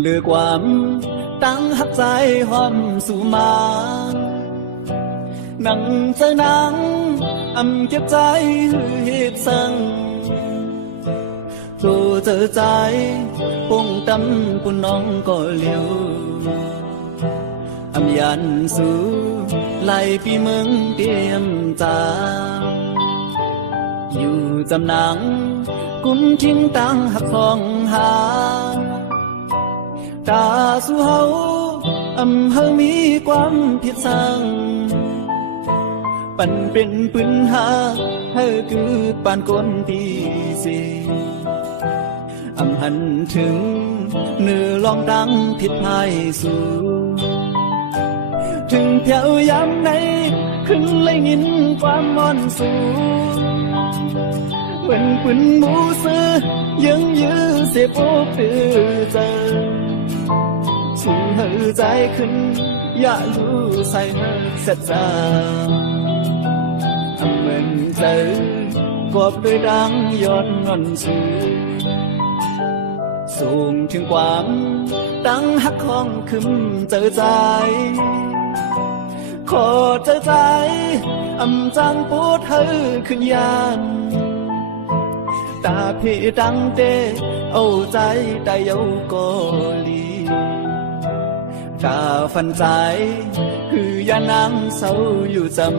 เลือกความตั้งหักใจหอมสู่มานั่งเจอนังเก็บใจเหตุสั่งตัวเจอใจปงตำปุ่นน้องก็เลี้ยวยันสู่ไล่ปีเมืองเตรียมจาอยู่จำนังกุมทิ้งตั้งหักของหาตาสู่เฮาเฮามีความผิดสั่งปันเป็นปืนหาเฮาคือปานคนตีสีหันถึงเนื้อลองดังผิดพายสู่ถึงเที่ยวยามไหนขึ้นเลยยินความมอนสูเหมือนปืนหมูซื้อยังยื้อเสียโป๊บตื้อเจอชูเหือใจขึ้นอย่ารู้ใส่เหือเสร็จจ้าเหมือนเจอกบด้วยดังย้อนงอนสูสูงถึงความตั้งหักของขึ้นเจอใจขอเจอใจจังปูดเธอขึ้นยานตาพี่ดังเตเอาใจได้เยาก็ลีกาฟันใจคือยานังเศร้าอยู่จำ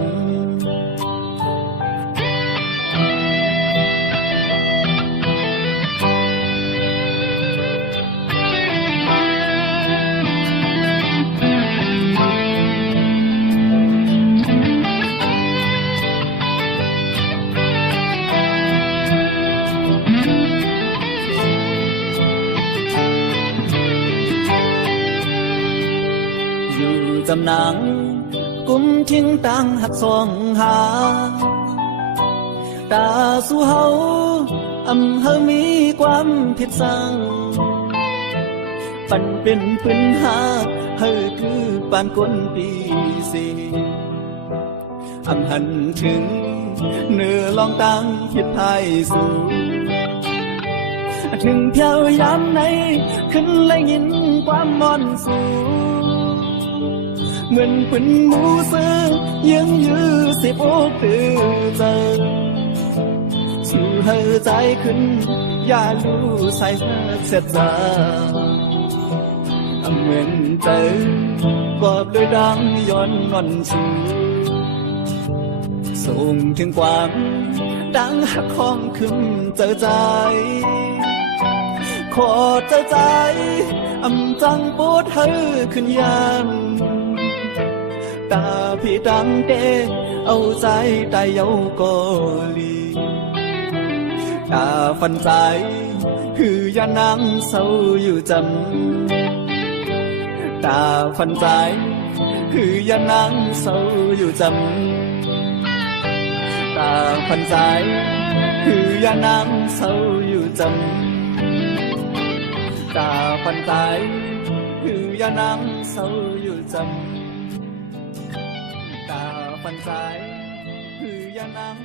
จำนังกุมทิ้งตั้งหักสองหาตาสู่เฮาเฮามีความผิดสั่งปันเป็นปืนหาเฮาคือปานคนปีสีหันถึงเนื้อลองตั้งผิดพายสู่ถึงเที่ยวยามไหนขึ้นเลยยินความมอนสูเหมือนปืนหมูซื้อยังยื้อสิบอกตื้อเจอชูเหือใจขึ้นอย่ารู้ใส่เสร็จจ้าเหมือนเจอกอบด้วยดังย้อนงอนสูส่งถึงความดังหักของขึ้นเจอใจขอเจอใจจังปูดเธอขึ้นยานตาพี่ดังเตเอาใจได้เยาก็ลีตาฟันใจคือยานังเศร้าอยู่จำตาฟันใจคือยานังเศร้าอยู่จำตาฟันใจคือยานังเศร้าอยู่จำตาฟันใจคือยานังเศร้าอยู่จำตาฟันใจคือยานัง